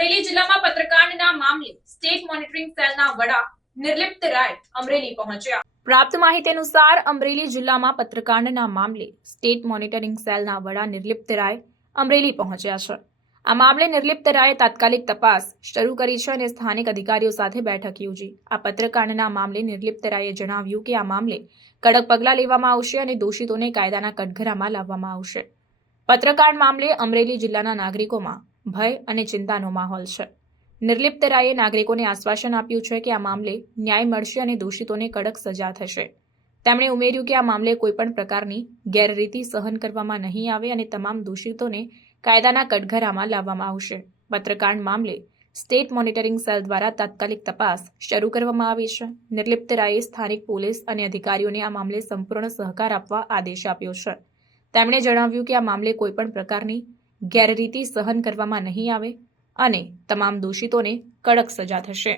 અમરેલી જિલ્લામાં પત્રકારના મામલે state monitoring સેલના વડા નિર્લિપ્ત રાય અમરેલી પહોંચ્યા. પ્રાપ્ત માહિતી અનુસાર અમરેલી જિલ્લામાં પત્રકારના મામલે સ્ટેટ મોનિટરિંગ સેલના વડા નિર્લિપ્ત રાય અમરેલી પહોંચ્યા છે. આ મામલે નિર્લિપ્ત રાયે તાત્કાલિક તપાસ શરૂ કરી છે અને સ્થાનિક અધિકારીઓ સાથે બેઠક યોજી. આ પત્રકારના મામલે નિર્લિપ્ત રાયે જણાવ્યું કે આ મામલે કડક પગલાં લેવામાં આવશે અને દોષિતોને કાયદાના કટઘરામાં લાવવામાં આવશે. પત્રકાંડ મામલે અમરેલી જિલ્લાના નાગરિકોમાં ભય અને ચિંતાનો માહોલ છે. નિર્લિપ્ત રાયે નાગરિકોને આશ્વાસન આપ્યું છે કે આ મામલે ન્યાય મળશે અને દોષિતોને કડક સજા થશે. તેમણે ઉમેર્યું કે આ મામલે કોઈપણ પ્રકારની ગેરરીતિ સહન કરવામાં નહીં આવે અને તમામ દોષિતોને કાયદાના કટઘરામાં લાવવામાં આવશે. પત્રકાંડ મામલે સ્ટેટ મોનિટરિંગ સેલ દ્વારા તાત્કાલિક તપાસ શરૂ કરવામાં આવી છે. નિર્લિપ્ત રાયે સ્થાનિક પોલીસ અને અધિકારીઓને આ મામલે સંપૂર્ણ સહકાર આપવા આદેશ આપ્યો છે. તેમણે જણાવ્યું કે આ મામલે કોઈપણ પ્રકારની ગેરરીતિ સહન કરવામાં નહીં આવે અને તમામ દોષિતોને કડક સજા થશે.